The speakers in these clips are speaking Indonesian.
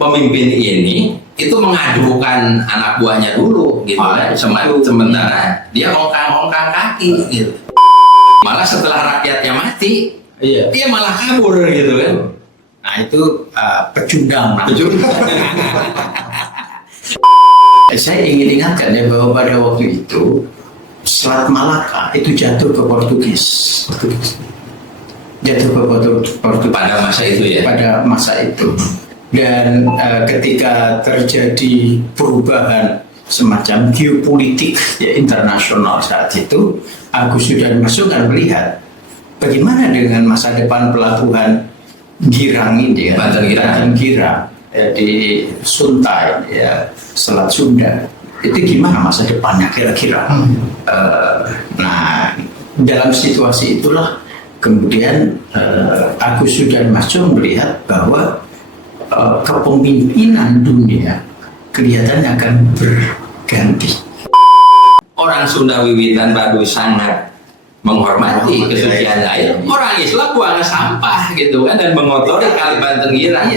pemimpin ini itu mengadukan anak buahnya dulu gitu kan, sementara dia ongkang-ongkang kaki gitu. Malah setelah rakyatnya mati, dia malah kabur gitu kan. Nah itu pecundang. Saya ingin ingatkan ya bahwa pada waktu itu Selat Malaka itu jatuh ke Portugis. Jatuh ke Portugis Pada masa itu ya. Pada masa itu. Dan ketika terjadi perubahan semacam geopolitik ya, internasional saat itu, Agus Sudan Masuk kan melihat bagaimana dengan masa depan pelabuhan Girang ini ya, Banten Girang ya, di Suntai ya, Selat Sunda, itu gimana masa depannya kira-kira. Nah dalam situasi itulah kemudian Agus Sudan Masuk melihat bahwa kepemimpinan dunia kelihatannya akan berganti. Orang Sunda wiwitan baru sangat menghormati kesucian air. Orang Islam buang sampah gitu kan dan mengotori Kali Banten Girang.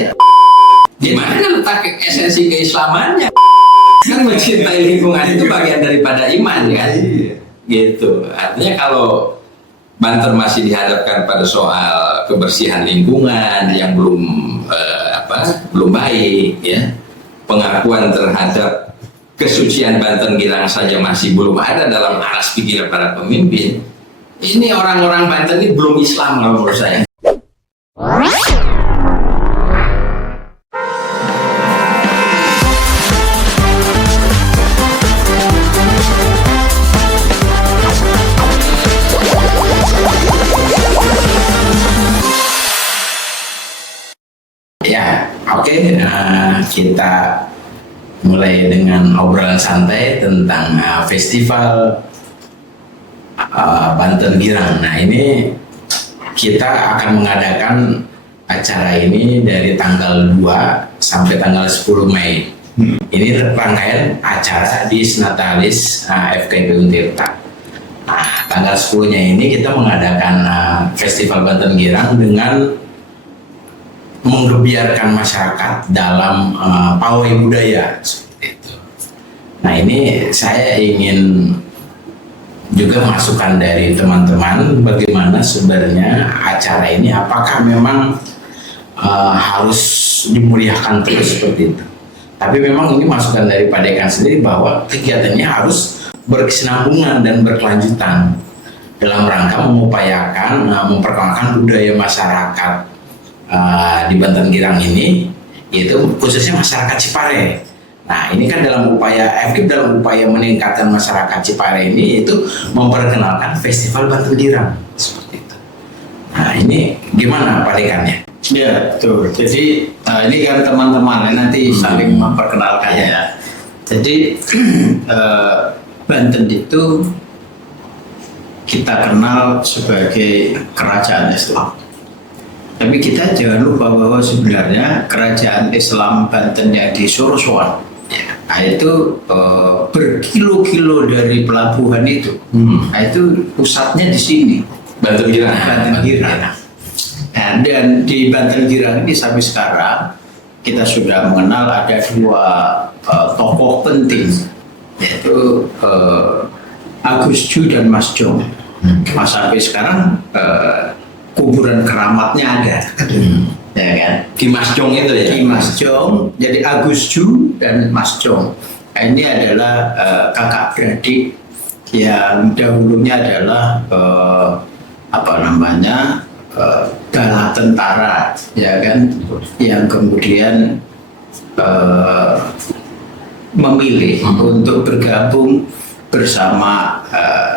Di mana letak esensi keislamannya? Kan mencintai lingkungan itu bagian daripada iman kan? Gitu. Artinya kalau Banten masih dihadapkan pada soal kebersihan lingkungan yang belum baik ya, pengakuan terhadap kesucian Banten Girang saja masih belum ada dalam aras pikiran para pemimpin. Ini orang-orang Banten ini belum Islam kalau menurut saya. Ya, oke. Kita mulai dengan obrolan santai tentang festival Banten Girang. Nah ini kita akan mengadakan acara ini dari tanggal 2 sampai tanggal 10 Mei. Ini rangkaian acara di Senatalis FKIP Untirta. Nah tanggal 10-nya ini kita mengadakan festival Banten Girang dengan menggebiarkan masyarakat dalam pawai budaya seperti itu. Nah ini saya ingin juga masukan dari teman-teman bagaimana sebenarnya acara ini, apakah memang harus dimuliakan terus seperti itu. Tapi memang ini masukan dari Pak Dekan sendiri bahwa kegiatannya harus berkesinambungan dan berkelanjutan dalam rangka mengupayakan memperkenalkan budaya masyarakat di Banten Girang ini, yaitu khususnya masyarakat Cipare. Nah ini kan dalam upaya efektif dalam upaya meningkatkan masyarakat Cipare ini, itu memperkenalkan festival Banten Girang seperti itu. Nah ini gimana Pak Dekannya? Ya betul. Jadi ini kan teman-teman nanti saling memperkenalkan ya. Jadi Banten itu kita kenal sebagai kerajaan Islam. Tapi kita jangan lupa bahwa sebenarnya kerajaan Islam Banten yang di Soroswan, nah itu berkilo-kilo dari pelabuhan itu. Nah itu pusatnya di sini, Banten Girang. Banten Girang. Nah, dan di Banten Girang ini sampai sekarang kita sudah mengenal ada dua tokoh penting, yaitu Agus Ju dan Mas Jong. Mas sampai sekarang kuburan keramatnya ada, ya kan? Ki Mas Jong itu ya? Ki Mas Jong, jadi Agus Ju dan Mas Jong. Nah, ini adalah kakak beradik yang dahulunya adalah bala tentara, ya kan? Yang kemudian memilih untuk bergabung bersama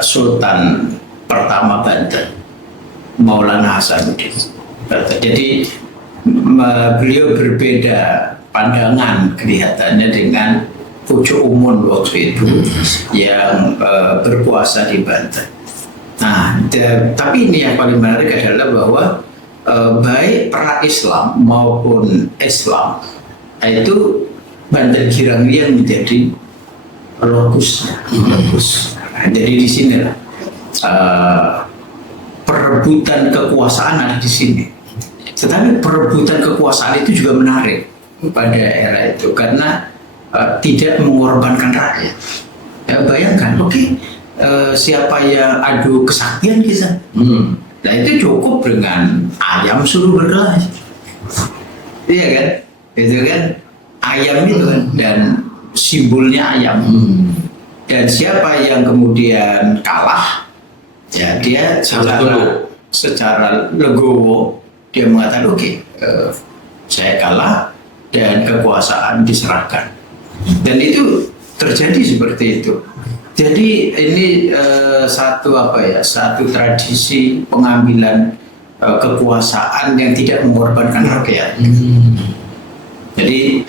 Sultan pertama Banten, Maulana Hasanuddin. Jadi beliau berbeda pandangan kelihatannya dengan Pucuk Umun waktu itu yang berkuasa di Banten. Nah, tapi ini yang paling menarik adalah bahwa baik pra-Islam maupun Islam itu Banten Girang yang menjadi lokusnya. Nah, jadi di sinilah perebutan kekuasaan ada di sini. Tetapi perebutan kekuasaan itu juga menarik. pada era itu karena tidak mengorbankan rakyat. Ya, bayangkan, siapa yang adu kesaktian kita? Nah itu cukup dengan ayam suruh berkelahi. Iya kan? Itu kan ayam itu kan, dan simbolnya ayam. Dan siapa yang kemudian kalah, ya dia secara legowo dia mengatakan saya kalah dan kekuasaan diserahkan. Dan itu terjadi seperti itu. Jadi ini satu tradisi pengambilan kekuasaan yang tidak mengorbankan rakyat. Jadi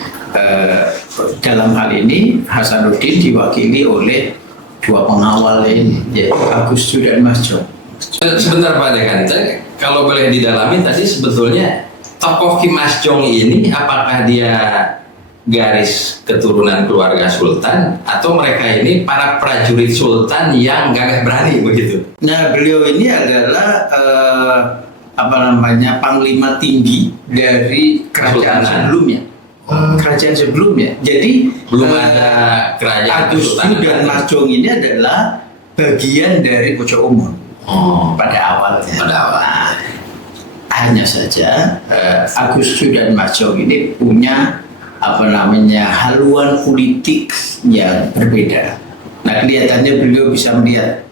dalam hal ini Hasanuddin diwakili oleh dua pengawal ini, yaitu Agus Ju dan Mas Jong. Sebentar Pak Dekante, kalau boleh didalami tadi sebetulnya tokoh Ki Mas Jong ini apakah dia garis keturunan keluarga sultan atau mereka ini para prajurit sultan yang gagah berani begitu? Nah, beliau ini adalah panglima tinggi dari kerajaan sebelumnya. Kerajaan sebelumnya. Jadi belum ada kerajaan Agus Ju dan Mas Jong ini adalah bagian dari Pucuk Umon. Pada awalnya. Nah, hanya saja Agus Ju dan Mas Jong ini punya haluan politik yang berbeda. Nah, kelihatannya beliau bisa melihat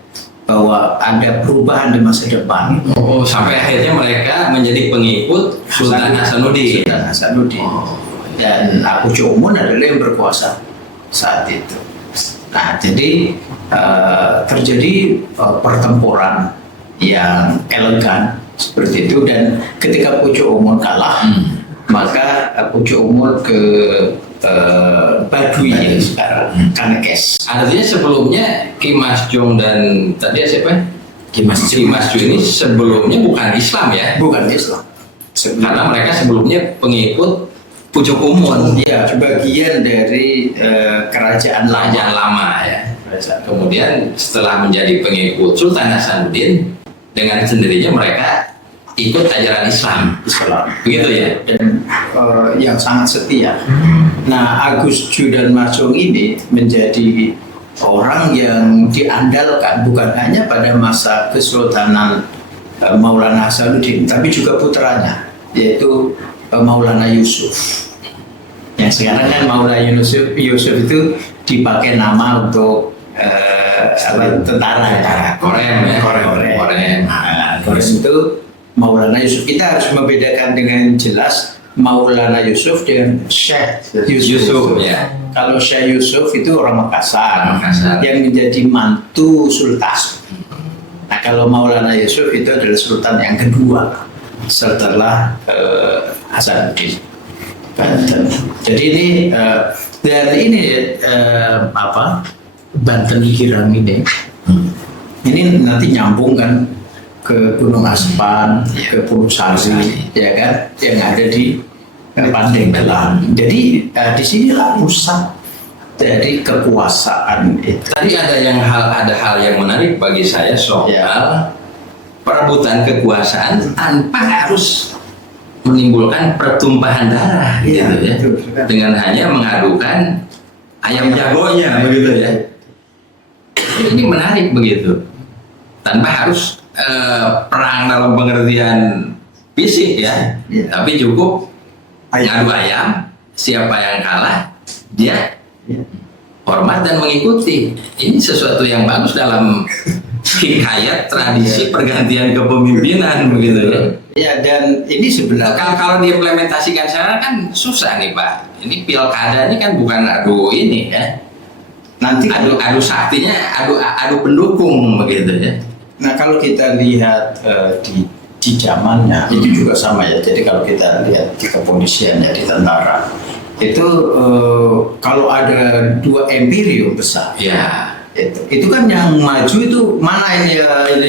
bahwa ada perubahan di masa depan. Sampai akhirnya mereka menjadi pengikut Sultan Hasanuddin. Dan Pucuk Umon adalah yang berkuasa saat itu. Nah, jadi terjadi pertempuran yang elegan seperti itu, dan ketika Pucuk Umon kalah, maka Pucuk Umon ke Baduy yang sekarang Kanekes. Artinya sebelumnya Ki Mas Jong dan tadi siapa? Ki Mas Jong ini sebelumnya bukan Islam ya? Bukan Islam. Karena mereka sebelumnya pengikut Pucuk Umon. Iya, bagian dari kerajaan lama ya. Kemudian setelah menjadi pengikut Sultan Hasanuddin, dengan sendirinya mereka ikut ajaran Islam, begitu ya. Dan yang sangat setia. Nah, Agus Ju dan Mas Jong ini menjadi orang yang diandalkan bukan hanya pada masa kesultanan Maulana Hasanuddin, tapi juga putranya, yaitu Maulana Yusuf. Yang sekarang kan Maulana Yusuf itu dipakai nama untuk tentara. Korem itu Maulana Yusuf. Kita harus membedakan dengan jelas Maulana Yusuf dengan Syekh Yusuf. Ya. Kalau Syekh Yusuf itu orang Makassar yang menjadi mantu sultan. Nah, kalau Maulana Yusuf itu adalah sultan yang kedua setelah Hasanuddin Banten. Jadi ini Banten Girang ini nanti nyambung kan ke Gunung Aspan, ke Pulau Sari, ya kan, yang ada di Pandeglang. Jadi disinilah pusat dari kekuasaan itu. Tadi ada hal yang menarik bagi saya soal perebutan kekuasaan tanpa harus menimbulkan pertumpahan darah, gitu ya, dengan hanya mengadukan ayam jagonya, begitu ya. Ini menarik begitu, tanpa harus perang dalam pengertian fisik ya, tapi cukup ngadu ayam, siapa yang kalah dia hormat dan mengikuti. Ini sesuatu yang bagus dalam hikayat tradisi pergantian kepemimpinan, begitu ya. Ya, dan ini sebenarnya kalau diimplementasikan sekarang kan susah nih Pak. Ini pilkada ini kan bukan adu ini ya. Nanti adu saktinya, adu pendukung begitu ya. Nah, kalau kita lihat di zamannya itu juga sama ya. Jadi kalau kita lihat di kepolisian ya, di tentara itu kalau ada dua imperium besar ya, itu kan yang maju itu mana ini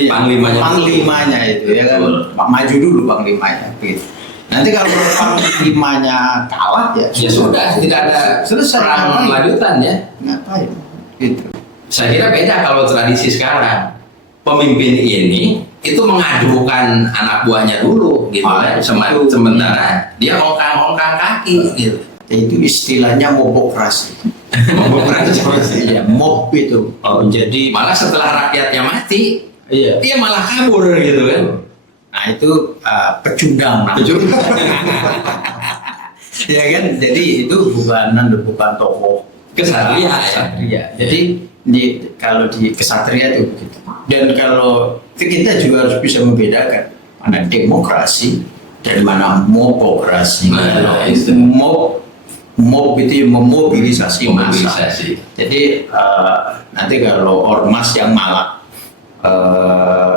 panglimanya itu ya kan, maju dulu panglimanya gitu. Nanti kalau panglimanya kalah ya sudah tidak ada selesai perang lanjutan ya. Ngapain gitu. Saya kira beda kalau tradisi sekarang. Pemimpin ini itu mengadukan anak buahnya dulu gitu kan. Sementara dia ongkang-ongkang kaki gitu. itu istilahnya mobokrasi. Demokrasi. Ya, mob itu. Jadi Malah setelah rakyatnya mati, iya. dia malah kabur gitu kan. Nah itu pecundang. Ya kan, jadi itu bukan tokoh Kesatria, kesatria. Jadi kalau di kesatria itu begitu. Dan kalau kita juga harus bisa membedakan mana demokrasi dan mana mobokrasi. Nah, itu. Mob itu yang memobilisasi massa. Mobilisasi. Jadi nanti kalau ormas yang malak,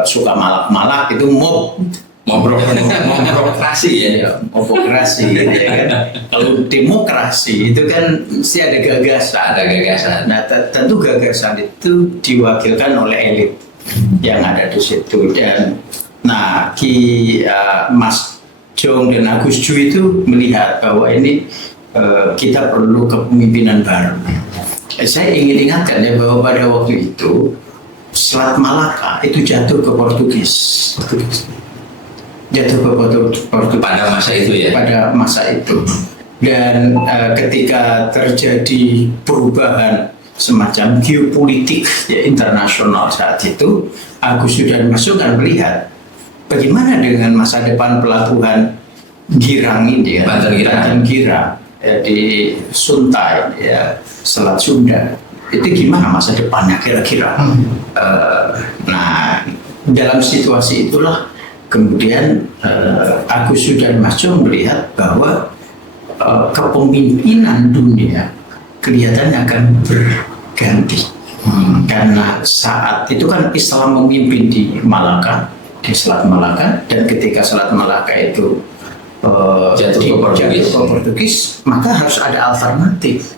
suka malak-malak itu mob. Demokrasi ya. Mobokrasi. Ya kan? Kalau demokrasi itu kan mesti ada gagasan. Ada gagasan. Nah, tentu gagasan itu diwakilkan oleh elit yang ada di situ. Dan nah, Mas Jong dan Agus Ju itu melihat bahwa ini kita perlu kepemimpinan baru. Saya ingin ingatkan ya bahwa pada waktu itu Selat Malaka itu jatuh ke Portugis. Jatuh ke Portugis Pada masa itu ya. pada masa itu. Dan ketika terjadi perubahan semacam geopolitik ya, internasional saat itu, Agus Ju dan Mas Jong kan melihat bagaimana dengan masa depan pelabuhan Girang ini ya, Banten Girang di Suntai ya, Selat Sunda, itu gimana masa depannya kira-kira. Nah, dalam situasi itulah kemudian Agus Ju dan Mas Jong melihat bahwa kepemimpinan dunia kelihatannya akan berganti. Karena saat itu kan Islam memimpin di Malaka, di Selat Malaka, dan ketika Selat Malaka itu Jatuh ke Portugis, maka harus ada alternatif,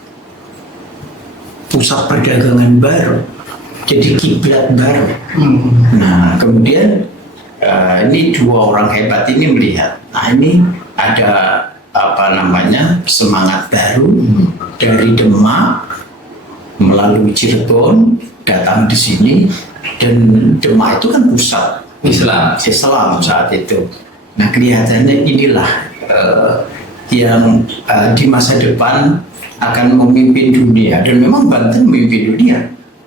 pusat perdagangan baru, jadi kiblat baru. Nah, kemudian ini dua orang hebat ini melihat, nah ini ada semangat baru dari Demak melalui Cirebon datang di sini, dan Demak itu kan pusat Islam saat itu. Nah, kelihatannya inilah yang di masa depan akan memimpin dunia, dan memang Banten memimpin dunia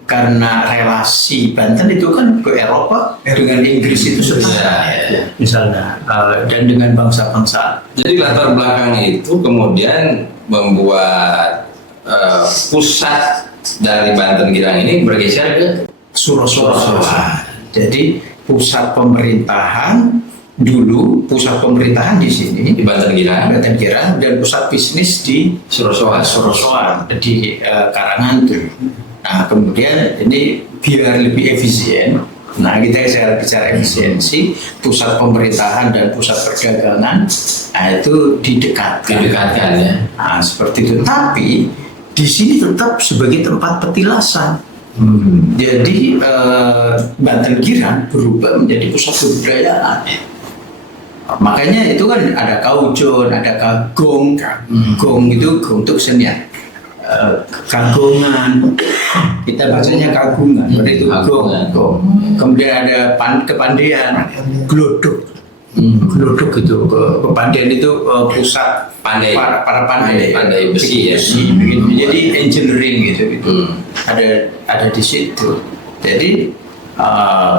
karena relasi Banten itu kan ke Eropa dengan Inggris itu setara, misalnya, dan dengan bangsa-bangsa. Jadi latar belakang itu kemudian membuat pusat dari Banten Girang ini bergeser ke Surosowa. Jadi pusat pemerintahan dulu, pusat pemerintahan di sini di Banten Girang, dan pusat bisnis di Surosowa. Di Karangan tuh. Nah, kemudian ini biar lebih efisien. Nah, saya bicara efisiensi, pusat pemerintahan dan pusat perdagangan, nah itu didekatkan Ya. Nah, seperti itu. Tapi di sini tetap sebagai tempat petilasan. Jadi Banten Girang berubah menjadi pusat kebudayaan. Makanya itu kan ada kaujon, ada kagong. Gong itu untuk senian. Kagungan, kita bacanya kagungan, pada itu gong. Kemudian ada kepandaian, glodok. Glodok itu kepandaian itu pusat para pandai besi ya. Begitu. Jadi engineering gitu. Ada di situ. Jadi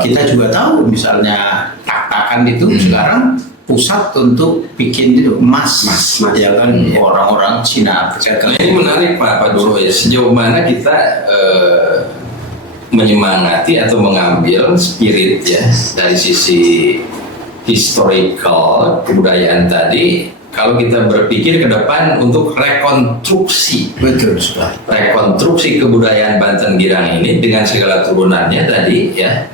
kita juga tahu misalnya tak-takan itu sekarang pusat untuk bikin itu emas ya kan, orang-orang Cina berjaga. Nah, ini menarik Pak Doro ya, sejauh mana kita menyemangati atau mengambil spirit ya dari sisi historical kebudayaan tadi, kalau kita berpikir ke depan untuk rekonstruksi. Betul sekali. Rekonstruksi kebudayaan Banten Girang ini dengan segala turunannya tadi ya,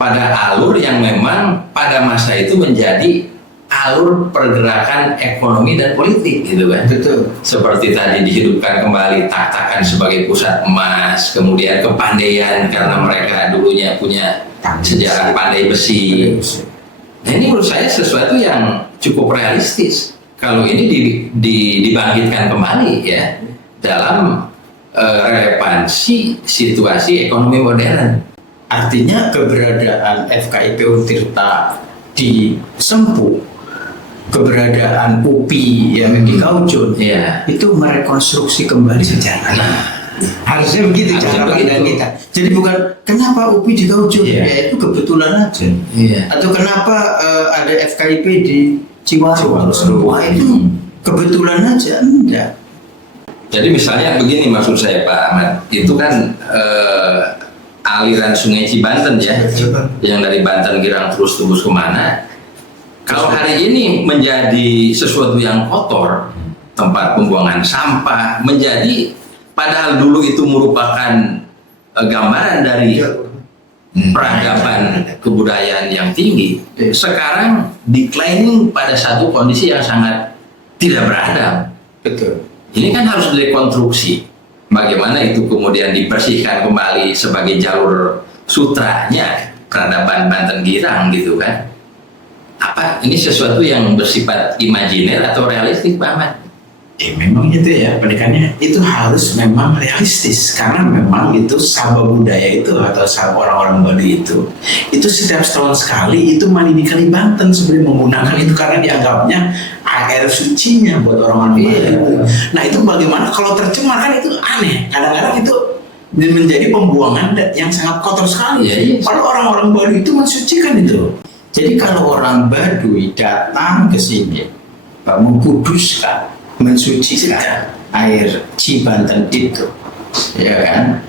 pada alur yang memang pada masa itu menjadi alur pergerakan ekonomi dan politik gitu kan. Betul. Seperti tadi dihidupkan kembali tak-takan sebagai pusat emas, kemudian kepandaian karena mereka dulunya punya sejarah pandai besi. Nah, ini menurut saya sesuatu yang cukup realistis kalau ini dibangkitkan kembali ya dalam relevansi situasi ekonomi modern. Artinya keberadaan FKIP Tirta di Sempu keberadaan UPI yang di Kaujun, Iya. itu merekonstruksi kembali sejarah. Harusnya begitu Harusnya cara pandang begitu. kita. Jadi bukan kenapa UPI di Kaujun, Iya. ya itu kebetulan aja. Iya. Atau kenapa ada FKIP di Ciwarung, Ciwarung. wah itu kebetulan aja, enggak. Jadi misalnya begini maksud saya Pak Ahmad, itu kan aliran Sungai Cibanten ya, yang dari Banten Girang terus tembus kemana. Kalau hari ini menjadi sesuatu yang kotor, tempat pembuangan sampah, menjadi padahal dulu itu merupakan gambaran dari peradaban kebudayaan yang tinggi, sekarang declining pada satu kondisi yang sangat tidak beradab. Betul. Ini kan harus direkonstruksi. Bagaimana itu kemudian dibersihkan kembali sebagai jalur sutranya peradaban Banten Girang gitu kan? Apa ini sesuatu yang bersifat imajiner atau realistik, Pak Ahmad? Memang gitu ya, pendidikannya itu harus memang realistis karena memang itu sabah budaya itu atau sabah orang-orang Baduy itu setiap setahun sekali itu mandi di Kali Banten sebenarnya menggunakan itu karena dianggapnya air sucinya buat orang-orang Baduy itu. Nah itu bagaimana kalau tercemar kan itu aneh, kadang-kadang itu menjadi pembuangan yang sangat kotor sekali. Iya. Padahal orang-orang Baduy itu mensucikan itu. Jadi kalau orang Baduy datang ke sini mengkuduskan, mensucikan air Cibanten itu, ya kan?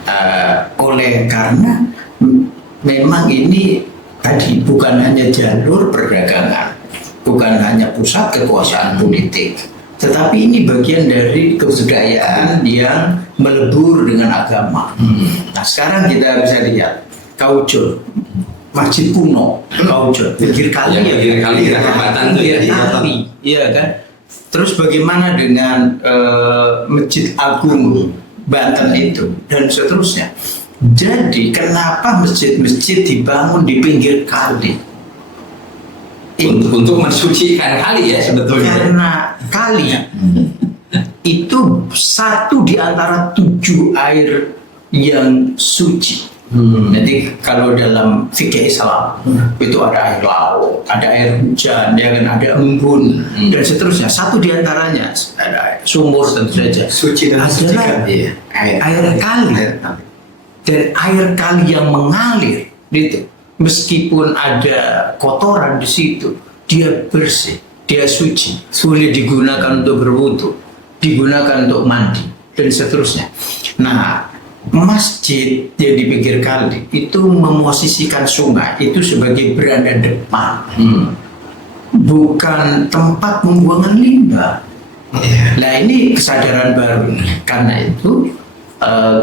Oleh karena memang ini tadi bukan hanya jalur perdagangan, bukan hanya pusat kekuasaan politik, tetapi ini bagian dari kebudayaan yang melebur dengan agama. Nah sekarang kita bisa lihat Kaujun, Masjid kuno Kaujun, pinggir kali, Yang pinggir kali, perempatan tuh ya, pinggir kali, iya kan? Terus bagaimana dengan Masjid Agung Banten itu dan seterusnya. Jadi kenapa masjid-masjid dibangun di pinggir kali? Untuk mensucikan kali ya sebetulnya. Karena kali itu satu di antara 7 air yang suci. Jadi kalau dalam fikih Islam itu ada air laut, ada air hujan, ya kan, ada embun dan seterusnya. Satu di antaranya ada sumur tentu saja. Suci dan adalah iya. air kali. Dan air kali yang mengalir itu meskipun ada kotoran di situ, dia bersih, dia suci, boleh digunakan untuk berwudu, digunakan untuk mandi dan seterusnya. Nah, masjid yang di pinggir kali itu memosisikan sungai itu sebagai beranda depan, bukan tempat pembuangan limbah. Nah ini kesadaran baru. Karena itu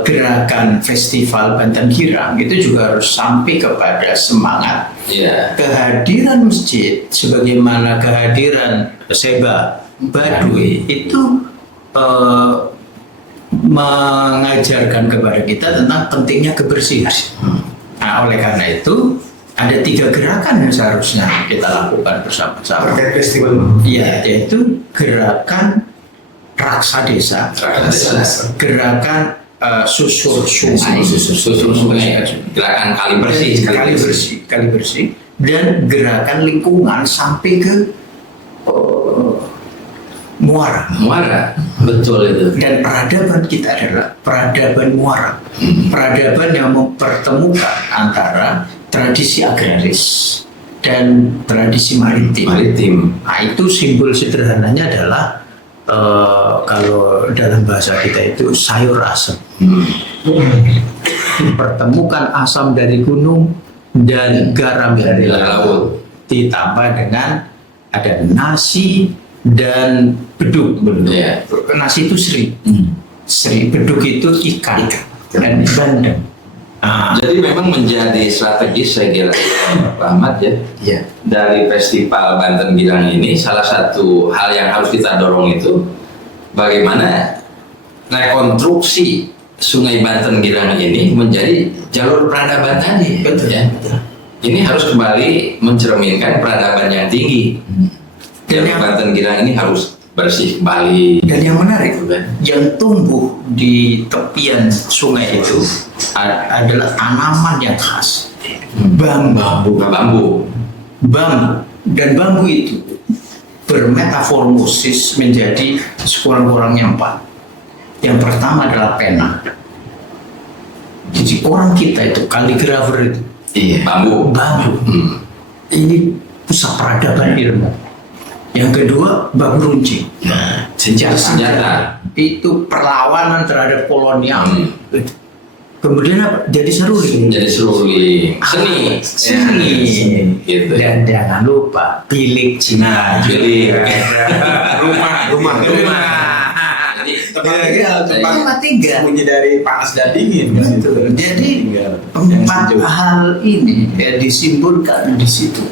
gerakan festival Banten Girang itu juga harus sampai kepada semangat kehadiran masjid sebagaimana kehadiran Seba Baduy itu mengajarkan kepada kita tentang pentingnya kebersihan. Nah, oleh karena itu ada 3 gerakan yang seharusnya kita lakukan bersama-sama. Iya, yaitu gerakan raksa desa, gerakan susur sungai, gerakan kali bersih, kali bersih, dan gerakan lingkungan sampai ke muara. Betul itu. Dan peradaban kita adalah peradaban muara, peradaban yang mempertemukan antara tradisi agraris dan tradisi maritim. Nah, itu simbol sederhananya adalah kalau dalam bahasa kita itu sayur asam. Pertemukan asam dari gunung dan garam dari laut, ditambah dengan ada nasi dan beduk. Nasi itu seri, beduk itu ikan dan bandeng. Jadi memang menjadi strategis saya kira Pak Ahmad ya. Dari festival Banten Girang ini salah satu hal yang harus kita dorong itu bagaimana rekonstruksi Sungai Banten Girang ini menjadi jalur peradaban tadi. Betul. Ini harus kembali mencerminkan peradaban yang tinggi. Jalur Banten Girang ini harus bersih kembali. Dan yang menarik, yang tumbuh di tepian sungai itu adalah tanaman yang khas, bambu. Dan bambu itu bermetaformosis menjadi sekurang-kurangnya 4. Yang pertama adalah pena. Jadi orang kita itu kaligrafer itu, Iya, bambu. ini pusat peradaban ilmu. Yang kedua bambu runcing. Senjata. Itu perlawanan terhadap kolonial. Kemudian apa? Jadi seruling. Jadi seruling. Seni. Seni. Gitu. Dan jangan lupa bilik Cina. Bilik. rumah. Jadi Tempat tiga. Bunyi dari panas dan dingin kan itu. Jadi empat hal ini ya disimbolkan di situ.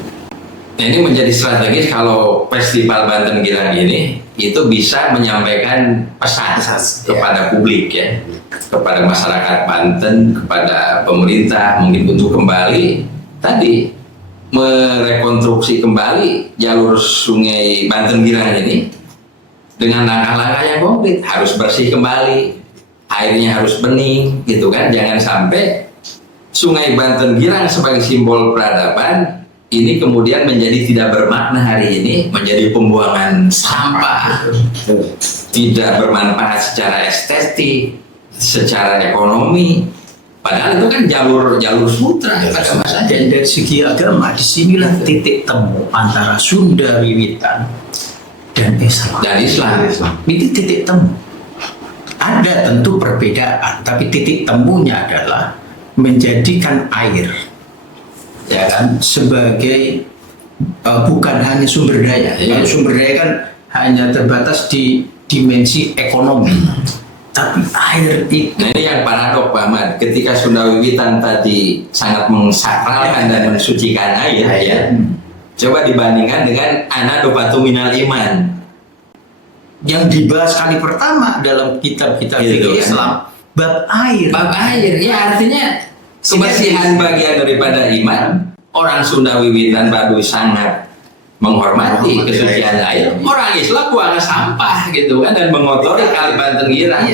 Nah, ini menjadi strategis kalau Festival Banten Girang ini itu bisa menyampaikan pesan kepada publik ya, kepada masyarakat Banten, kepada pemerintah mungkin untuk kembali tadi merekonstruksi kembali jalur sungai Banten Girang ini dengan langkah-langkah yang konkret, harus bersih kembali, airnya harus bening gitu kan, jangan sampai sungai Banten Girang sebagai simbol peradaban ini kemudian menjadi tidak bermakna hari ini, menjadi pembuangan sampah, tidak bermanfaat secara estetik, secara ekonomi. Padahal itu kan jalur sutra pada masanya. Dan dari segi agama, disinilah titik temu antara Sunda Wiwitan dan Islam. Dan Islam. Itu titik temu. Ada tentu perbedaan, tapi titik temunya adalah menjadikan air, ya kan, sebagai bukan hanya sumber daya. Kalau sumber daya kan hanya terbatas di dimensi ekonomi, tapi air itu. Nah, ini yang paradok Pak Ahmad, ketika Sunda Wiwitan tadi sangat mensakralkan dan mensucikan air ya. Coba dibandingkan dengan Ana Dopatu Minal Iman yang dibahas kali pertama dalam kitab-kitab fikih Islam, bab air. Bab air, ya artinya kebersihan bagian daripada iman. Orang Sunda Wiwitan Baduy sangat menghormati kesucian air. Orang Islam buang sampah gitu kan dan mengotori Kali Banten Girang.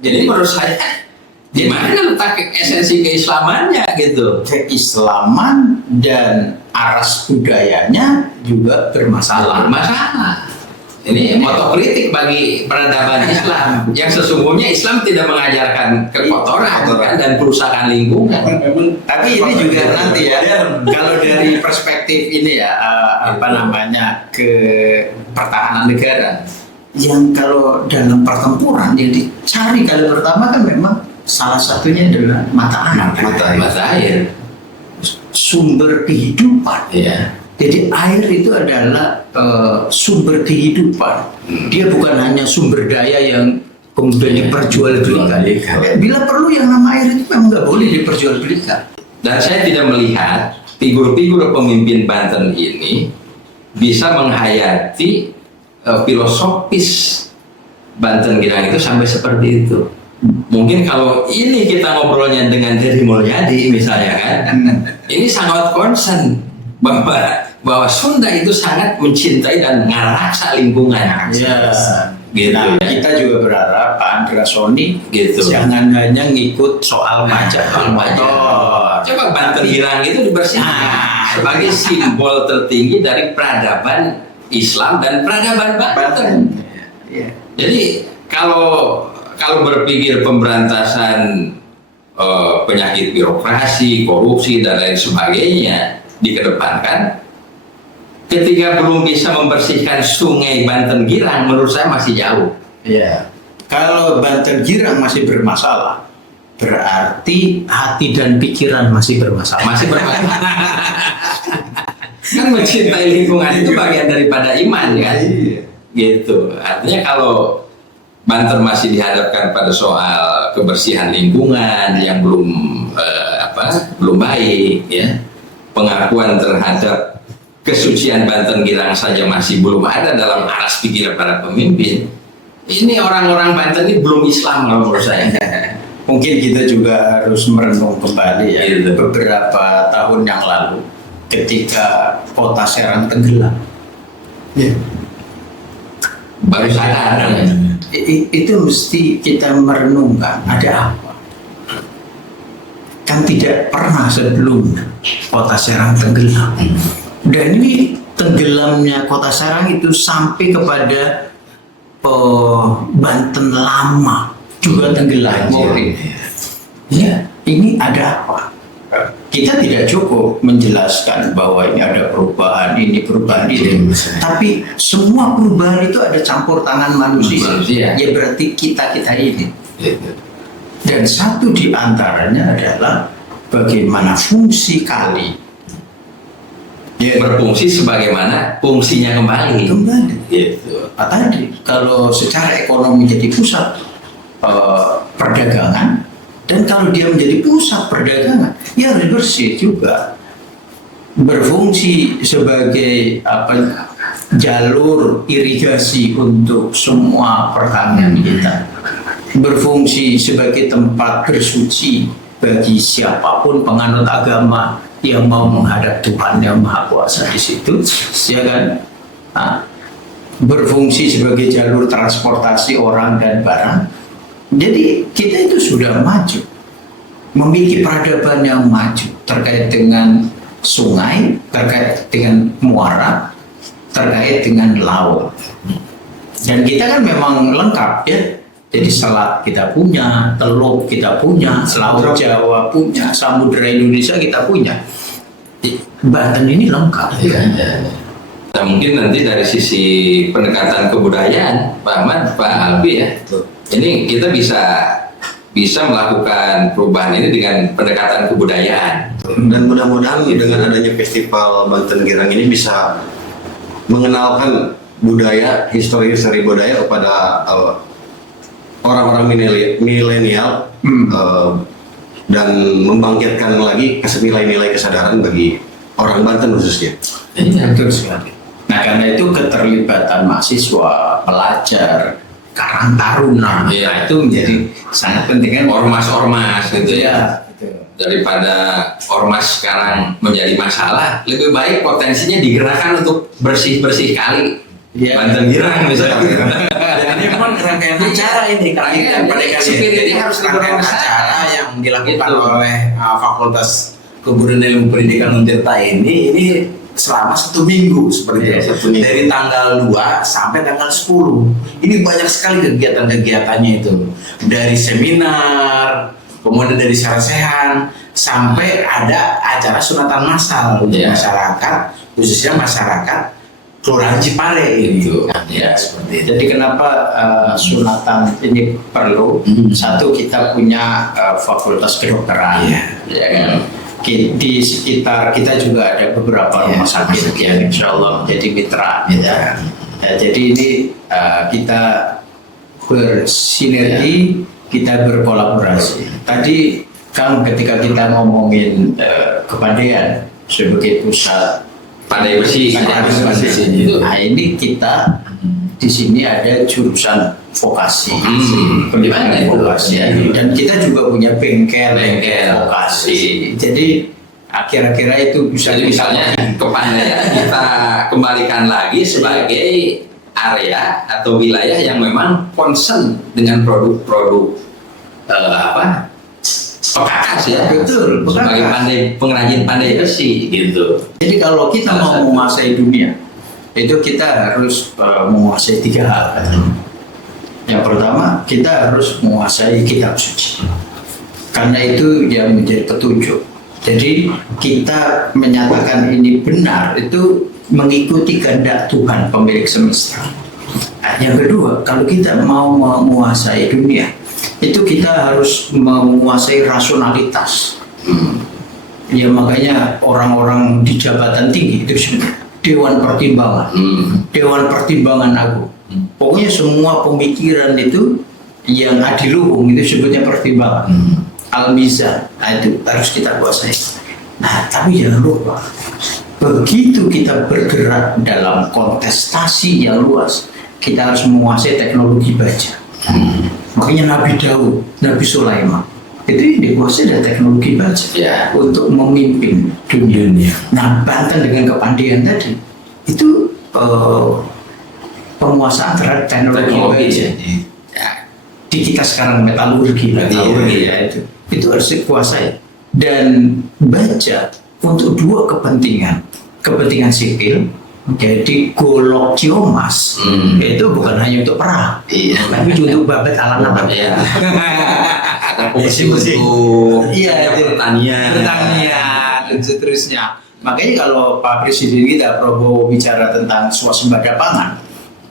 Jadi menurut saya di mana letak esensi keislamannya gitu? Keislaman dan aras budayanya juga bermasalah. Masalah. Ini otokritik bagi peradaban Islam yang sesungguhnya Islam tidak mengajarkan kekotoran kan, dan kerusakan lingkungan. Tapi ini juga nanti ya, kalau dari perspektif ini ya, ke pertahanan negara, yang kalau dalam pertempuran yang dicari kali pertama kan memang salah satunya adalah mata air, sumber kehidupan. Iya. Jadi air itu adalah sumber kehidupan. Dia bukan hanya sumber daya yang kemudian diperjualbelikan. Bila perlu yang nama air itu memang nggak boleh diperjualbelikan. Dan saya tidak melihat figur-figur pemimpin Banten ini bisa menghayati filosofis Banten Girang itu sampai seperti itu. Mungkin kalau ini kita ngobrolnya dengan Deddy Mulyadi misalnya kan, ini sangat concern bahwa Sunda itu sangat mencintai dan ngeraksa lingkungan. Ya, gitu. Nah, kita juga berharap Pak Andra Soni Gitu. jangan hanya ngikut soal pajak motor. Coba Banten Girang itu dibersihkan sebagai simbol tertinggi dari peradaban Islam dan peradaban Banten. Jadi kalau berpikir pemberantasan penyakit birokrasi, korupsi dan lain sebagainya dikedepankan, ketika belum bisa membersihkan sungai Banten Girang, menurut saya masih jauh. Ya. Kalau Banten Girang masih bermasalah, berarti hati dan pikiran masih bermasalah. Masih bermasalah. Kan mencintai lingkungan itu bagian daripada iman kan? Gitu. Artinya kalau Banten masih dihadapkan pada soal kebersihan lingkungan yang belum baik ya. Pengakuan terhadap kesucian Banten Girang saja masih belum ada dalam aras pikiran para pemimpin. Ini orang-orang Banten ini belum Islam kalau menurut saya. Mungkin kita juga harus merenung kembali ya, beberapa tahun yang lalu ketika kota Serang tenggelam. Baru sadar. Itu mesti kita merenungkan ada apa. Kan tidak pernah sebelumnya kota Serang tenggelam. Dan ini tenggelamnya kota Serang itu sampai kepada Banten lama juga tenggelam. Ya, ini ada apa? Kita tidak cukup menjelaskan bahwa ini ada perubahan ini, perubahan itu. Tapi semua perubahan itu ada campur tangan manusia. Ya berarti kita ini. Dan satu di antaranya adalah bagaimana fungsi kali. Ya, berfungsi sebagaimana fungsinya kembali. Gitu. Tadi kalau secara ekonomi jadi pusat perdagangan, dan kalau dia menjadi pusat perdagangan, ya harus bersih juga, berfungsi sebagai jalur irigasi untuk semua pertanian kita, berfungsi sebagai tempat bersuci bagi siapapun penganut agama yang mau menghadap Tuhan yang Maha Kuasa di situ, ya kan? Nah, berfungsi sebagai jalur transportasi orang dan barang. Jadi kita itu sudah maju, memiliki peradaban yang maju terkait dengan sungai, terkait dengan muara, terkait dengan laut. Dan kita kan memang lengkap ya. Jadi selat kita punya, teluk kita punya, laut Jawa punya, samudera Indonesia kita punya. Banten ini lengkap. Nah, mungkin nanti dari sisi pendekatan kebudayaan, Pak Ahmad, Pak Albi ya, ini kita bisa melakukan perubahan ini dengan pendekatan kebudayaan. Dan mudah-mudahan dengan adanya festival Banten Girang ini bisa mengenalkan budaya, histori budaya kepada orang-orang milenial dan membangkitkan lagi nilai-nilai kesadaran bagi orang Banten khususnya. Betul sekali. Nah, karena itu keterlibatan mahasiswa, pelajar, Karang Taruna, ya, itu menjadi sangat penting kan. Ormas gitu ya. Gitu. Daripada ormas sekarang menjadi masalah, lebih baik potensinya digerakkan untuk bersih-bersih kali. Ya. Banten Girang misalnya. Dan ini memang rangkaian acara ini Iya, spiritnya harus rangkaian dibawa acara yang dilakukan Gitu. oleh Fakultas Kebudayaan Ilmu Pendidikan Untirta ini selama 1 minggu seperti itu. 1 minggu. Dari tanggal 2 sampai tanggal 10. Ini banyak sekali kegiatan-kegiatannya itu. Dari seminar, kemudian dari sarasehan, sampai ada acara sunatan massal untuk masyarakat, khususnya masyarakat Kelurahan Cipare gitu. Ya, seperti itu. jadi kenapa sunatan ini perlu? Satu, kita punya fakultas kedokteran, ya kan? Di sekitar kita juga ada beberapa rumah sakit yang insya Allah menjadi mitra. Ya. Jadi ini kita bersinergi, kita berkolaborasi. Tadi Kang, ketika kita ngomongin Kepandaian sebagai pusat Pandai bersih. Nah, ini kita di sini ada jurusan vokasi, Gimana itu? vokasi, dan kita juga punya bengkel vokasi. Jadi kira-kira itu bisa Jadi misalnya kepandaian kita kembalikan lagi sebagai area atau wilayah yang memang concern dengan produk-produk pekakas ya. Betul, Sebagai pengrajin pandai besi gitu. Jadi kalau kita mau menguasai dunia, itu kita harus menguasai 3 hal. Yang pertama, kita harus menguasai kitab suci. Karena itu yang menjadi petunjuk. Jadi kita menyatakan ini benar itu mengikuti kehendak Tuhan pemilik semesta. Nah, yang kedua, kalau kita mau menguasai dunia, itu kita harus menguasai rasionalitas. Ya makanya orang-orang di jabatan tinggi itu disebut Dewan Pertimbangan, Dewan Pertimbangan Agung. Pokoknya semua pemikiran itu yang adiluhung itu sebutnya pertimbangan. Al-Mizan, nah itu harus kita kuasai. Nah tapi jangan lupa, begitu kita bergerak dalam kontestasi yang luas, kita harus menguasai teknologi baja. Makanya Nabi Daud, Nabi Sulaiman itu dikuasai dari teknologi baja untuk memimpin dunia. Nah, Banten dengan kepandaian tadi itu penguasaan terhadap teknologi baja. Ya, di kita sekarang metalurgi ya, itu harus dikuasai. Dan baja untuk 2 kepentingan sipil Jadi golok Ciomas itu bukan hanya untuk perang, Iya. tapi juga untuk babet alam-alam. Iya. Ada fungsi untuk pertanian. Dan seterusnya. Makanya kalau Pak Presiden kita Prabowo bicara tentang swasembada pangan,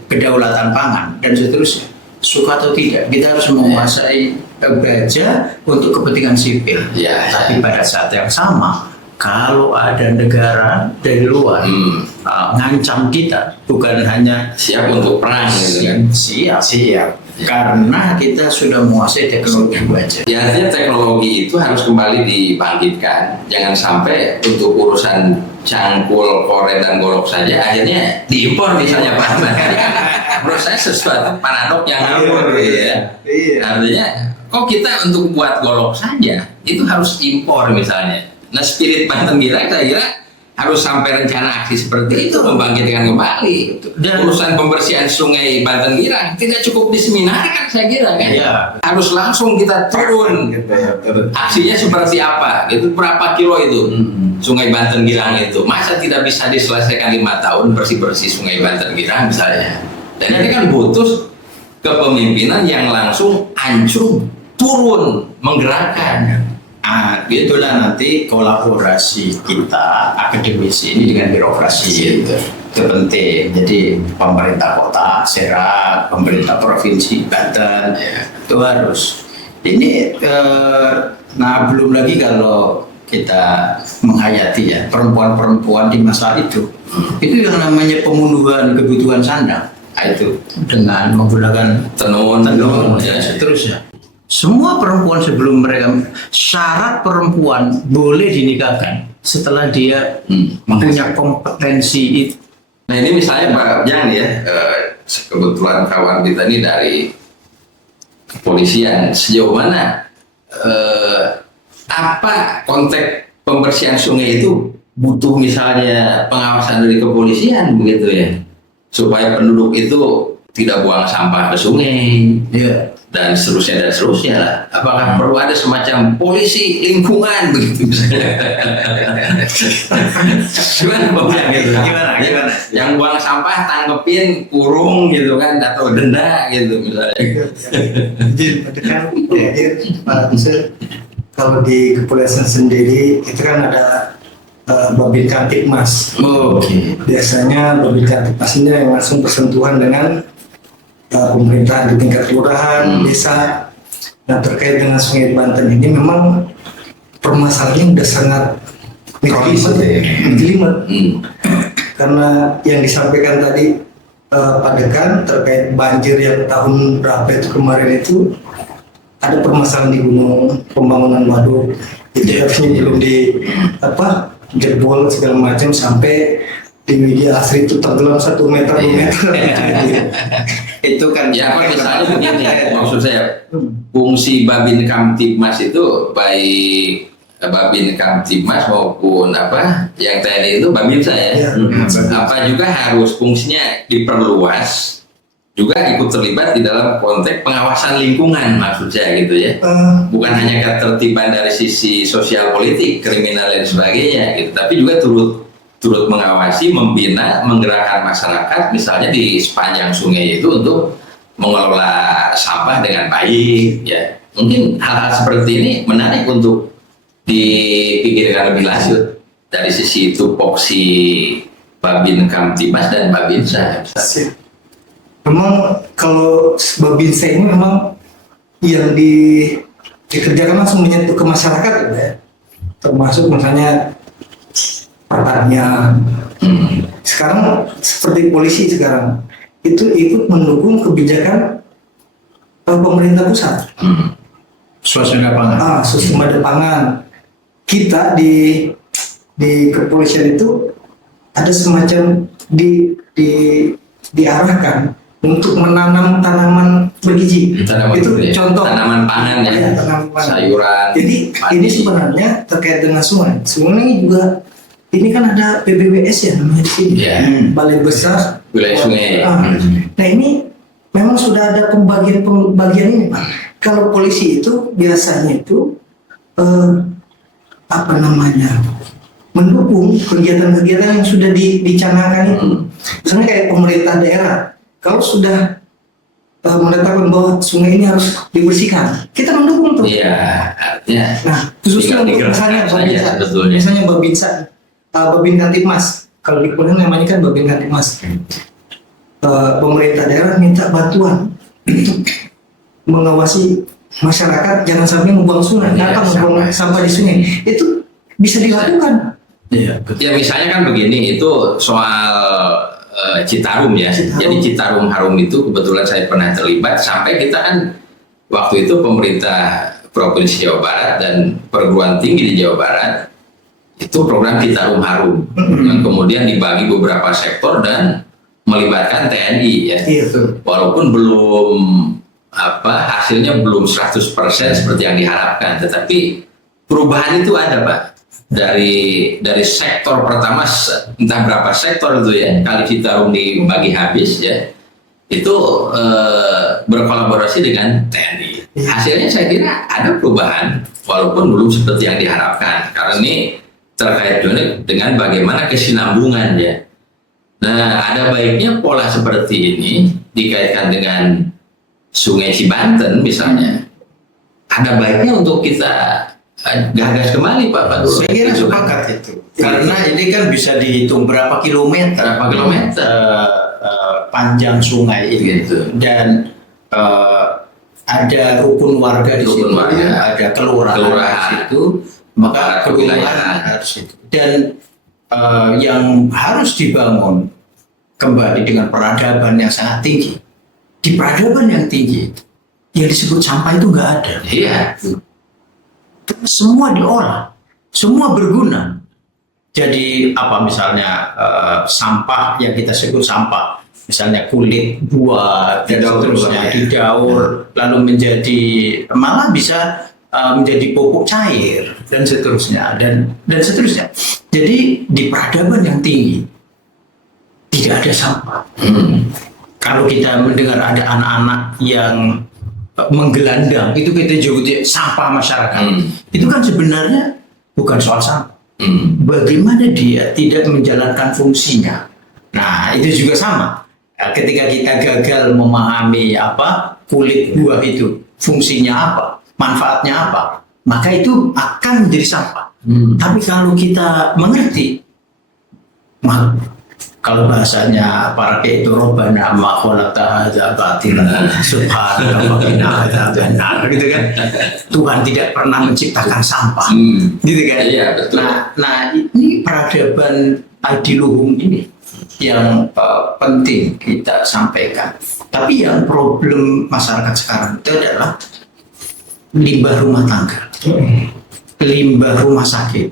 kedaulatan pangan dan seterusnya, suka atau tidak kita harus menguasai baja untuk kepentingan sipil. Ya, Tapi pada saat yang sama, kalau ada negara dari luar ngancam kita, bukan hanya Siap untuk perang gitu kan. siap, karena kita sudah menguasai teknologi baja. Ya, artinya teknologi itu harus kembali dibangkitkan. Jangan sampai untuk urusan cangkul, korek dan golok saja akhirnya diimpor misalnya Pak Ahmad. Menurut saya sesuatu paradok yang ngawur ya. Artinya kok kita untuk buat golok saja itu harus impor misalnya. Nah, spirit Banten Girang saya kira harus sampai rencana aksi seperti itu membangkitkan kembali. Dan urusan pembersihan sungai Banten Girang tidak cukup diseminarkan saya kira kan. Iya. Harus langsung kita turun. Aksinya seperti apa? Itu berapa kilo itu sungai Banten Girang itu? Masa tidak bisa diselesaikan 5 tahun bersih-bersih sungai Banten Girang misalnya? Dan ini kan butuh kepemimpinan yang langsung ancur turun menggerakkan. Itulah nanti kolaborasi kita akademisi ini dengan birokrasi itu penting. Jadi pemerintah kota Serang, pemerintah provinsi Banten itu harus ini. Nah, belum lagi kalau kita menghayati ya perempuan-perempuan di masa itu yang namanya pembunuhan kebutuhan sandang. Itu dengan menggunakan tenun dan seterusnya. Semua perempuan sebelum mereka, syarat perempuan boleh dinikahkan setelah dia punya kompetensi itu. Nah, ini misalnya Pak Jang ya, kebetulan kawan kita ini dari kepolisian, sejauh mana apa konteks pembersihan sungai itu butuh misalnya pengawasan dari kepolisian begitu ya, supaya penduduk itu tidak buang sampah ke sungai. Dan seterusnya lah. Apakah perlu ada semacam polisi lingkungan begitu? Gimana? Yang buang sampah tangkepin, kurung gitu kan, atau denda gitu misalnya. Jadi kan Pak Yusuf, kalau di kepolisian sendiri itu kan ada Babin Kamtibmas. Biasanya Babin Kamtibmas ini yang langsung bersentuhan dengan pemerintahan di tingkat kelurahan, desa. Nah, terkait dengan Sungai Banten ini memang permasalahannya sudah sangat jelimet. Karena yang disampaikan tadi Pak Dekan terkait banjir yang tahun berapa itu kemarin itu ada permasalahan di gunung, pembangunan waduk itu harusnya belum jebol segala macam sampai di media asli itu tenggelam 1 meter 2 meter. Itu kan ya kan misalnya begini maksud saya, fungsi Babin Kamtibmas itu baik Babin Kamtibmas maupun yang TNI itu Babin saya apa juga harus fungsinya diperluas juga ikut terlibat di dalam konteks pengawasan lingkungan maksud saya gitu ya, bukan hanya ketertiban dari sisi sosial politik kriminal dan sebagainya gitu, tapi juga turut mengawasi, membina, menggerakkan masyarakat misalnya di sepanjang sungai itu untuk mengelola sampah dengan baik ya. Mungkin hal-hal seperti ini menarik untuk dipikirkan lebih lanjut dari sisi tupoksi Babin Kamtibmas dan Babinsa. Memang kalau Babinsa ini memang yang dikerjakan langsung menyentuh ke masyarakat ya. Termasuk misalnya pertanian. Sekarang seperti polisi sekarang itu ikut mendukung kebijakan pemerintah pusat. Suasana pangan. Suasana pangan. Kita di kepolisian itu ada semacam diarahkan untuk menanam tanaman bergizi. Contoh tanaman pangan ya, sayuran. Jadi ini sebenarnya terkait dengan sungai. Sungai ini juga ini kan ada PBBS ya namanya di sini, Balai Besar Wilayah Sungai. Nah ini memang sudah ada pembagian ini Pak. Kalau polisi itu biasanya itu mendukung kegiatan-kegiatan yang sudah dicanangkan itu. Misalnya kayak pemerintah daerah, kalau sudah menetapkan bahwa sungai ini harus dibersihkan, kita mendukung tuh. Iya, artinya Nah, khususnya tinggal untuk misalnya digerakkan saja Babinsa, sebetulnya. misalnya Babin Kantipmas, kalau di Kuningan namanya kan Babin Kantipmas. Pemerintah daerah minta bantuan untuk mengawasi masyarakat jangan sampai membuang sungai, Iya, atau membuang sampah di sungai. Itu bisa dilakukan. Iya, Ya misalnya kan begini, itu soal Citarum ya. Citarum. Jadi Citarum Harum itu kebetulan saya pernah terlibat, sampai kita kan waktu itu pemerintah Provinsi Jawa Barat dan perguruan tinggi di Jawa Barat itu program Citarum Harum. Dan kemudian dibagi beberapa sektor dan melibatkan TNI ya. Iya tuh. Walaupun belum hasilnya belum 100% seperti yang diharapkan, tetapi perubahan itu ada, Pak. Dari sektor pertama, entah berapa sektor itu ya, kali Citarum dibagi habis ya, itu berkolaborasi dengan TNI. Hasilnya saya kira ada perubahan, walaupun belum seperti yang diharapkan, karena ini terkait juga dengan bagaimana kesinambungan ya. Nah, ada baiknya pola seperti ini dikaitkan dengan Sungai Cibanten misalnya. Ada baiknya untuk kita gagas kembali, Pak Pandu. saya kira sepakat itu. Karena ini kan bisa dihitung berapa kilometer, panjang sungai ini. Gitu. Dan ada rukun warga di situ, Rukun warga. ada kelurahan di situ, maka kelurahan kewilayahan. harus itu. Dan yang harus dibangun kembali dengan peradaban yang sangat tinggi. Di peradaban yang tinggi, yang disebut sampah itu nggak ada. Iya. Semua diolah, semua berguna. Jadi apa misalnya sampah yang kita sebut sampah, misalnya kulit buah dan seterusnya didaur, lalu menjadi malah bisa menjadi pupuk cair dan seterusnya dan seterusnya. Jadi di peradaban yang tinggi tidak ada sampah. Kalau kita mendengar ada anak-anak yang menggelandang, itu kita sebut sampah masyarakat. Itu kan sebenarnya bukan soal sampah. Bagaimana dia tidak menjalankan fungsinya. Nah, itu juga sama. Ketika kita gagal memahami apa kulit buah itu, fungsinya apa, manfaatnya apa, maka itu akan menjadi sampah. Tapi kalau kita mengerti, kalau bahasanya para itu robbana ma khalaqta hadza batilan subhanaka wa qina adzabannar, gitu kan. Tuhan tidak pernah menciptakan sampah. Gitu kan. Iya, betul. Nah, ini peradaban adiluhum ini yang penting kita sampaikan. Tapi yang problem masyarakat sekarang itu adalah limbah rumah tangga, limbah rumah sakit,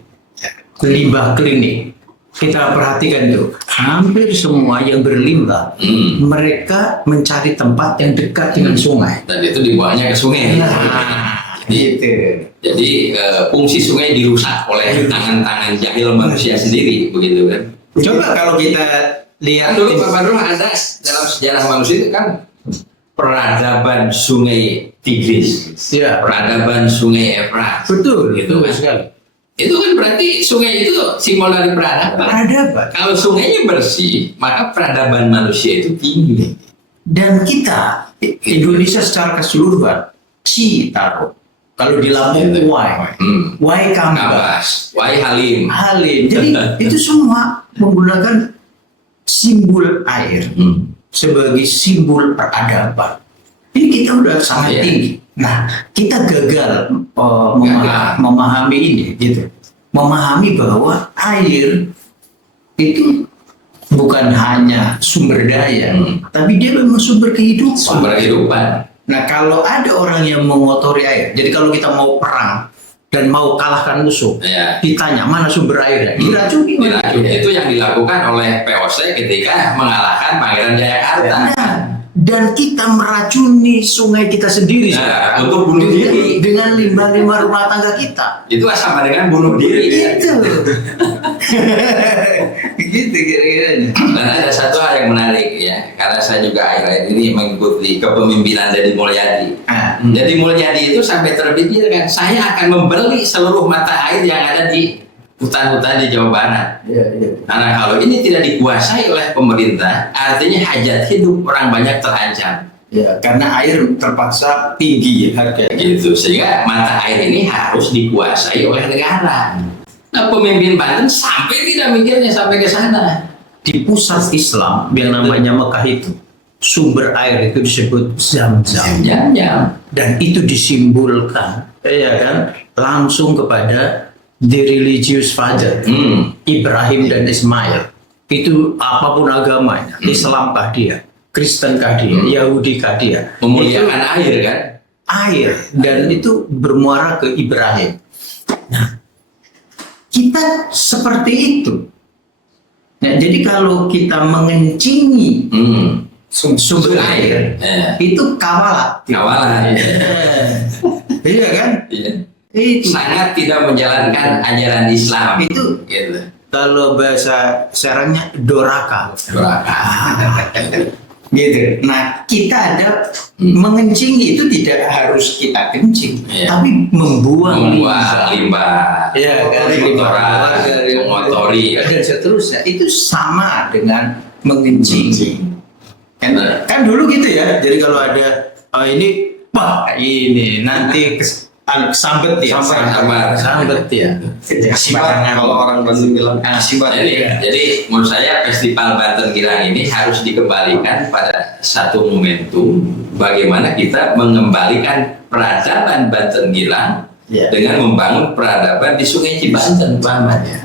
limbah klinik. Kita perhatikan itu, hampir semua yang berlimbah, mereka mencari tempat yang dekat dengan sungai. Dan itu dibuangnya ke sungai. Nah, gitu. Jadi fungsi sungai dirusak oleh tangan-tangan jahil manusia sendiri, begitu kan? Coba kalau kita lihat Kan dulu Pak Badrun ada dalam sejarah manusia itu kan peradaban sungai Tigris, ya, peradaban sungai Efrat. betul, Gitu kan. sekali. Itu kan berarti sungai itu simbol dari peradaban. Peradaban. Kalau sungainya bersih, maka peradaban manusia itu tinggi. Dan kita Indonesia secara keseluruhan Citarum. Kalau di Lampung Wai Kambas, Wai Halim. Jadi itu semua menggunakan simbol air sebagai simbol peradaban. Ini kita udah sangat tinggi. Nah, kita gagal memahami ini, gitu. Memahami bahwa air itu bukan hanya sumber daya, tapi dia memang sumber kehidupan. Sumber kehidupan. Nah, kalau ada orang yang mengotori air, jadi kalau kita mau perang dan mau kalahkan musuh, ditanya mana sumber airnya, diracuni. Itu yang dilakukan oleh POC ketika mengalahkan Pangeran Jayakarta. Dan kita meracuni sungai kita sendiri untuk bunuh diri dengan limbah-limbah rumah tangga kita. Itu sama dengan bunuh diri. Gitu. Gitu kira-kira. Dan ada satu hal yang menarik ya, karena saya juga akhir-akhir ini mengikuti kepemimpinan Deddy Mulyadi. Deddy Mulyadi itu sampai terpikirkan, saya akan membeli seluruh mata air yang ada di hutan-hutan di Jawa Barat. Karena kalau ini tidak dikuasai oleh pemerintah, artinya hajat hidup orang banyak terancam. Ya, karena air terpaksa tinggi harga. Gitu, sehingga mata air ini harus dikuasai oleh negara. Nah, pemimpin Banten sampai tidak mikirnya sampai ke sana. Di pusat Islam yang namanya Mekah itu, sumber air itu disebut Zam-Zam. Jam-jam. Dan itu disimbolkan, ya kan, langsung kepada the religious father, Ibrahim dan Ismail. Itu apapun agamanya, Islam kah dia, Kristen kah dia, Yahudi kah dia, Memuliakan air kan? air, dan itu bermuara ke Ibrahim. Nah, kita seperti itu. Nah, jadi kalau kita mengencingi sumber air, itu kawalan. Kawalan. Iya kan? Iya. Itu Sangat tidak menjalankan ajaran Islam. Itu. Gitu. kalau bahasa sarangnya doraka. Doraka. Gitu. Nah, kita ada mengencingi itu tidak harus kita kencing, tapi membuang limbah, ya, mengotori, dan seterusnya. Itu sama dengan mengencingi. Kan dulu gitu ya. Jadi kalau ada ini, wah ini nanti sambet ya, sambet ya. Asibat, kalau orang Bandung bilang asibat. Jadi menurut saya festival Banten Gilang ini harus dikembalikan pada satu momentum bagaimana kita mengembalikan peradaban Banten Gilang dengan membangun peradaban di Sungai Cibanten, Pak Ahmad, ya.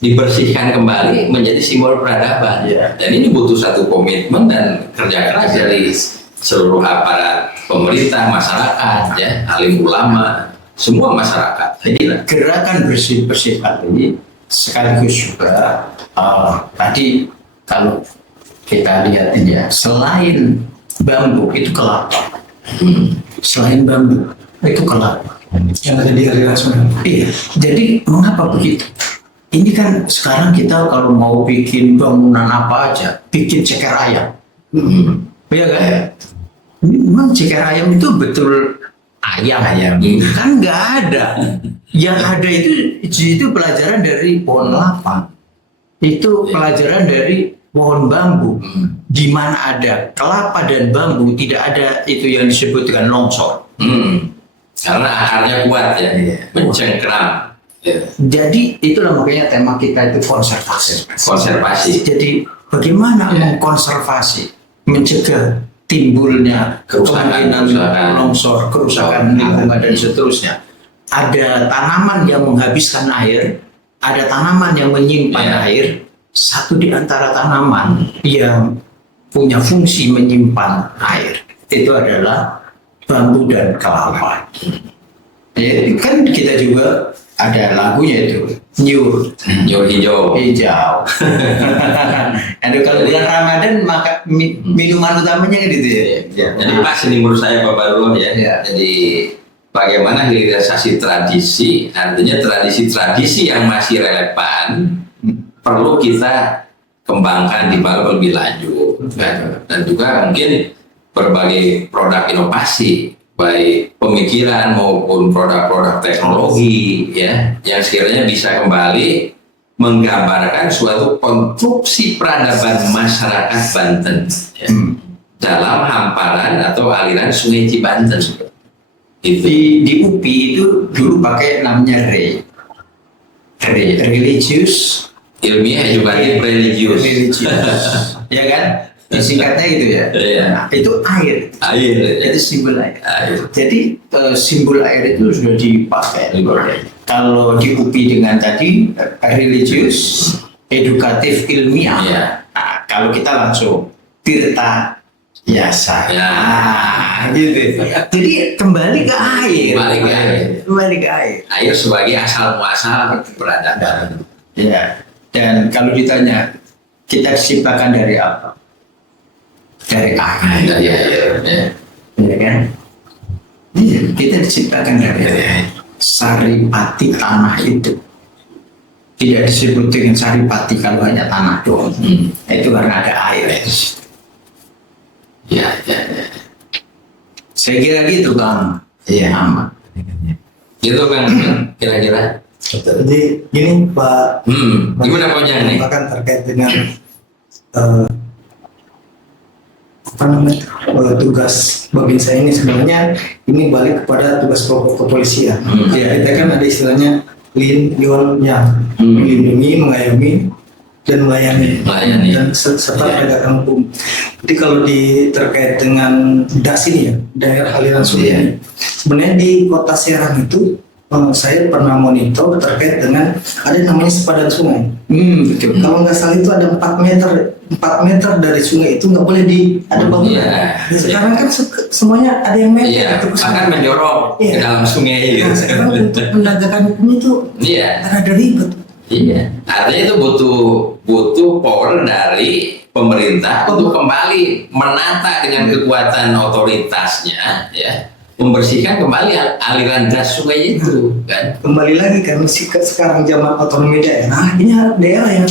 Dibersihkan kembali menjadi simbol peradaban. Dan ini butuh satu komitmen dan kerja keras dari seluruh aparat pemerintah, masyarakat, ya, alim ulama, semua masyarakat. Jadi gerakan bersih-bersih ini sekaligus juga tadi kalau kita lihat ya, selain bambu itu kelapa, selain bambu itu kelapa yang ada di aliran sungai. Iya. Jadi mengapa begitu? Ini kan sekarang kita kalau mau bikin bangunan apa aja, bikin ceker ayam. Iya kan? Memang ceker ayam itu betul ayam kan nggak ada. Yang ada itu pelajaran dari pohon kelapa. Itu pelajaran dari pohon bambu. Di mana ada kelapa dan bambu tidak ada itu yang disebut dengan longsor. Karena akarnya kuat ya, mencengkram. Jadi itulah makanya tema kita itu konservasi. Jadi bagaimana mengkonservasi, mencegah timbulnya kemungkinan longsor, kerusakan lingkungan dan seterusnya. Ada tanaman yang menghabiskan air, ada tanaman yang menyimpan air. Satu di antara tanaman yang punya fungsi menyimpan air itu adalah bambu dan kelapa. Ya, kan kita juga ada lagunya itu nyur hijau. Aduh, kalau bulan Ramadan maka minuman utamanya kan gitu ya. Jadi pas ini menurut saya Bapak Ruh ya. Jadi bagaimana hilirisasi tradisi, artinya tradisi-tradisi yang masih relevan perlu kita kembangkan dibangun lebih lanjut. Dan juga mungkin berbagai produk inovasi, baik pemikiran maupun produk-produk teknologi ya, yang sekiranya bisa kembali menggambarkan suatu konstruksi peradaban masyarakat Banten ya, dalam hamparan atau aliran Sungai Cibanten. Di UPI itu dulu pakai namanya religious, ilmiah edukatif religius, ya kan? Singkatnya itu ya. Nah, itu air. Itu simbol air. Jadi simbol air itu sudah dipakai. Kalau di UPI dengan tadi religius, edukatif, ilmiah. Nah, kalau kita langsung tirta yasa. Gitu. Jadi kembali ke air. Kembali ke air. Air sebagai asal muasal peradaban. Ya. Dan kalau ditanya kita diciptakan dari apa? Dari air. Ya kan? Kita diciptakan dari air. Saripati tanah itu tidak disebut dengan saripati kalau hanya tanah doang. Itu karena ada air. Ya. Saya kira gitu Kang. Iya, aman. Gitu kan kira-kira. Jadi gini Pak, Gimana Pak Ujang nih? bahkan terkait dengan apa namanya tugas Babinsa ini sebenarnya ini balik kepada tugas pokok kepolisian. Ya, kita kan ada istilahnya Lin Yon Yang, melindungi, mengayomi, dan melayani, dan serta penegakan hukum. Jadi kalau terkait dengan DAS ini ya, daerah aliran sungai ini, sebenarnya di kota Serang itu saya pernah monitor terkait dengan ada namanya sepadan sungai. Betul. Kalau nggak salah itu ada 4 meter dari sungai itu nggak boleh ada bangunan. Sekarang kan semuanya ada yang meter. Bahkan menjorok ke dalam sungai. Nah, sekarang untuk penegakan hukum itu ada ribet. Iya, artinya itu butuh power dari pemerintah untuk kembali menata dengan kekuatan otoritasnya, ya, membersihkan kembali aliran das sungai itu, kan? Kembali lagi kan sekarang zaman otonomi daerah, ini daerah yang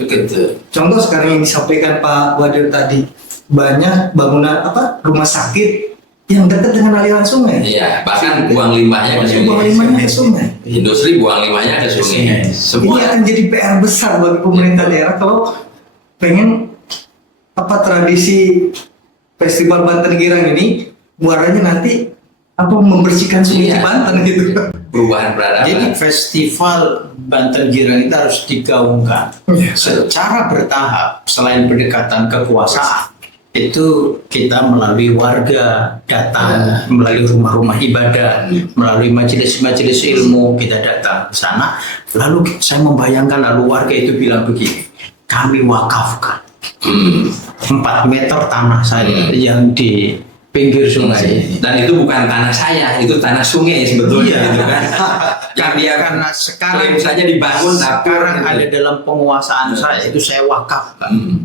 begitu. Contoh sekarang yang disampaikan Pak Wadir tadi, banyak bangunan rumah sakit yang dekat dengan aliran sungai. Iya, bahkan buang limbahnya ke sungai. Buang limbahnya ke sungai. Industri buang limbahnya ke sungai. Ini akan jadi PR besar bagi pemerintah daerah kalau pengen tradisi Festival Banten Girang ini muaranya nanti membersihkan sungai di Banten gitu. Perubahan peradaban. Jadi festival Banten Girang itu harus digaungkan secara bertahap. Selain pendekatan kekuasaan, itu kita melalui warga datang, melalui rumah-rumah ibadah, melalui majelis-majelis ilmu kita datang ke sana. Lalu saya membayangkan warga itu bilang begini, kami wakafkan 4 meter tanah saya yang di pinggir sungai. Dan itu bukan tanah saya, itu tanah sungai sebetulnya, gitu kan? Yang dia karena sekarang saja dibangun, sekarang ada dalam penguasaan saya, itu saya wakafkan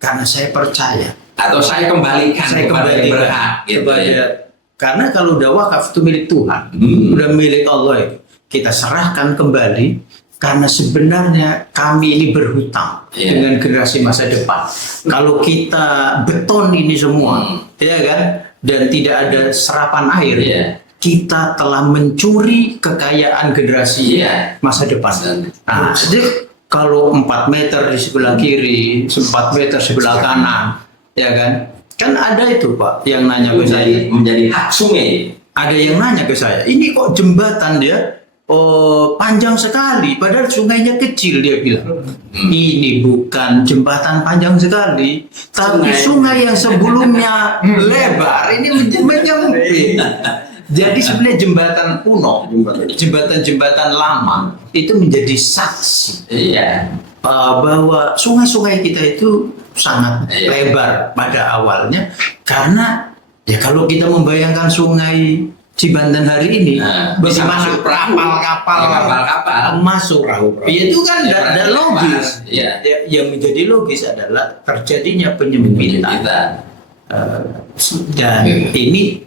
karena saya percaya. Atau saya kembalikan kepada yang berhak, gitu ya. Karena kalau udah wakaf itu milik Tuhan, udah milik Allah itu. Kita serahkan kembali karena sebenarnya kami ini berhutang dengan generasi masa depan. Kalau kita beton ini semua, ya kan, dan tidak ada serapan air, kita telah mencuri kekayaan generasi masa depan. Nah, jadi kalau 4 meter di sebelah kiri, 4 meter sebelah kanan, ya kan ada itu Pak yang nanya ke saya, menjadi hak sungai. Ada yang nanya ke saya, ini kok jembatan dia panjang sekali, padahal sungainya kecil, dia bilang. Ini bukan jembatan panjang sekali, tapi sungai yang sebelumnya lebar ini menyempit. Jadi sebenarnya jembatan kuno, jembatan lama itu menjadi saksi bahwa sungai-sungai kita itu sangat lebar pada awalnya, karena kalau kita membayangkan sungai Cibanten hari ini, bagaimana kapal masuk, itu kan tidak logis. Yang menjadi logis adalah terjadinya penyempitan, dan ini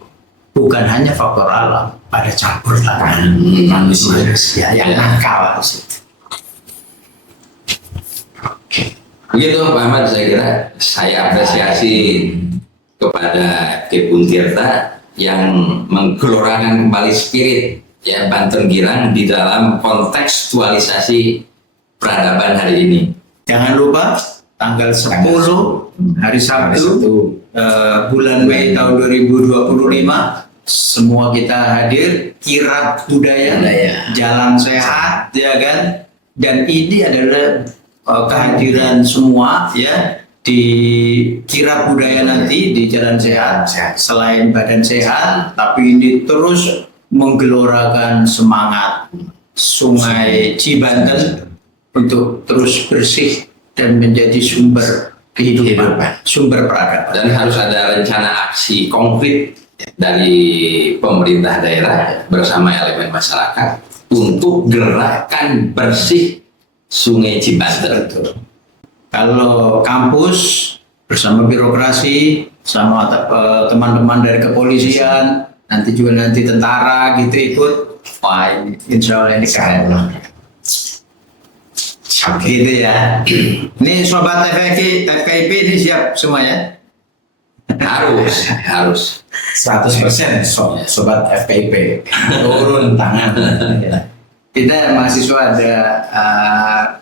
bukan hanya faktor alam, ada campur tangan manusia yang nakal. Begitu Pak Ahmad, saya kira saya apresiasi kepada Kepun Tirta yang menggelorakan kembali spirit Banten Girang di dalam kontekstualisasi peradaban hari ini. Jangan lupa tanggal 10 hari Sabtu bulan Mei tahun 2025 semua kita hadir, kirab budaya, jalan sehat, ya kan? Dan ini adalah kehadiran semua di kirab budaya nanti di jalan sehat. Selain badan sehat, tapi ini terus menggelorakan semangat Sungai Cibanten untuk terus bersih dan menjadi sumber kehidupan, sumber peradaban. Dan harus ada rencana aksi konkret dari pemerintah daerah bersama elemen masyarakat untuk gerakan bersih Sungai Cibanten. Kalau kampus bersama birokrasi, sama teman-teman dari kepolisian, nanti tentara gitu ikut, wah insya Allah ini keren loh. Gitu ya. Ini sobat FKIP ini siap semuanya? Harus 100% sobat FKIP turun tangan. kita mahasiswa ada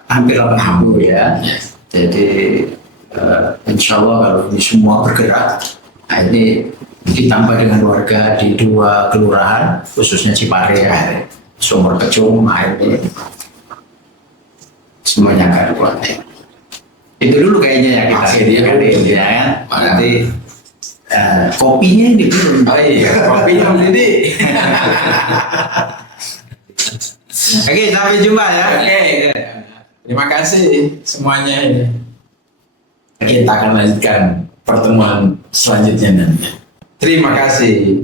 hampir 80 ya. Jadi insya Allah kalau ini semua bergerak, nah ini ditambah dengan warga di 2 kelurahan, khususnya Cipare ya, Sumber Kecung, ini semuanya akan kuat. Itu dulu kayaknya ya kita ini ya kan. Nanti kopinya ini belum. Oh iya, kopinya ini. Oke, sampai jumpa ya. Oke, terima kasih semuanya. Kita akan lanjutkan pertemuan selanjutnya nanti. Terima kasih.